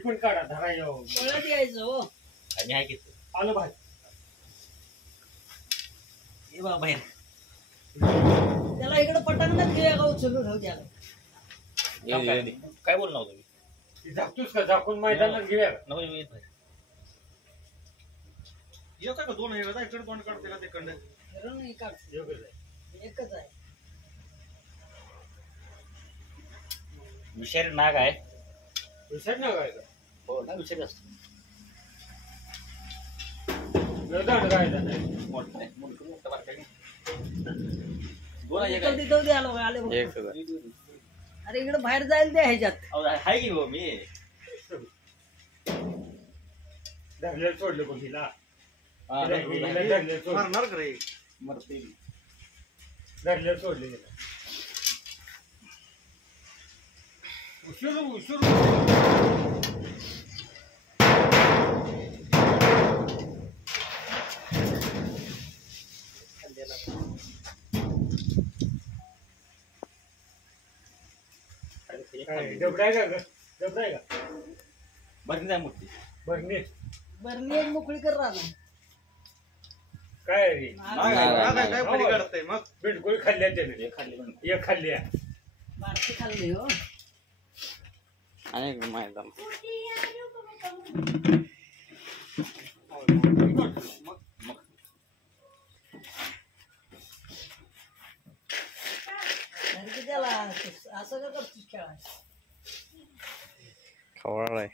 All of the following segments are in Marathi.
पण काढा धरा यायचं हो आणि आहे की आलं बाहेर ये बा बाहेर त्याला इकडे पटांगणात घे का उचलून ठेव त्याला काय बोलणार तुम्ही झाकतोस का झाकून मैदानात घेऊया नको येत बाहेर येतं का दोन आहे इकडे तोंड काढते का तिकडे नाही काढ एकच आहे विषारी नाग आहे विषारी नाग आहे का हो ना विषारी असतो अरे इकडे बाहेर जायला द्या ह्याच्यात हाय की मी धरलेलं सोडलं कोण तिला मरणार का रे मरते धरलेलं सोडले गेलं उशीर उशीर डबडाय का डबडाय का बरणी आहे मोठी बरणी बरणी मोकळी कर राहणार काय रे काय पडी काढतंय मग बिलकुल खाल्ल्या त्याने खाल्ली एक खाल्ली बारकी खाल्ली हो अनेक मैदान त्याला असं का करतोस खेळा खवळ आहे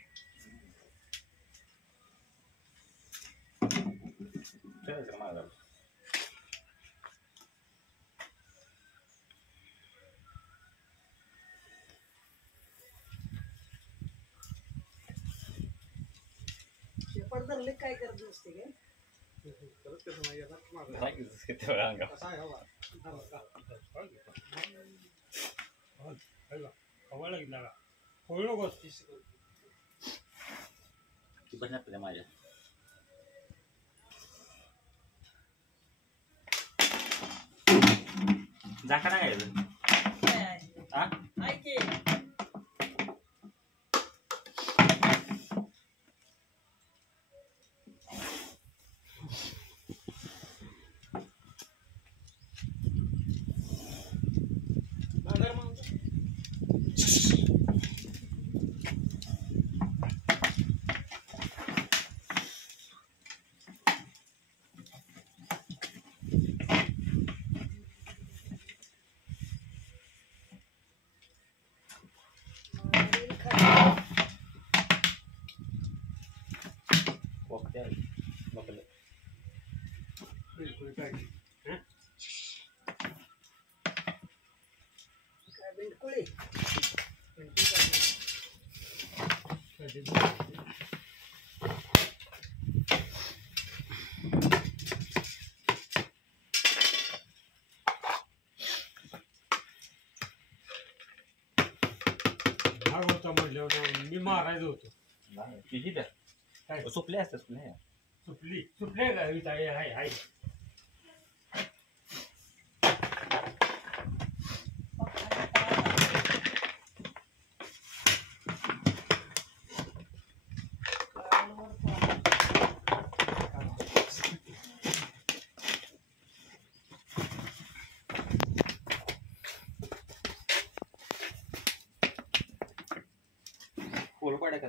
धरले काय करत असते माझ्या जाकडा काय बिलकुल काय बिलकुल होता म्हटल्यावर मी मारायचं होतो किती द्या काय सुपले असतात नाही सुपली सुपले का हाय हाय फुल पाड्या का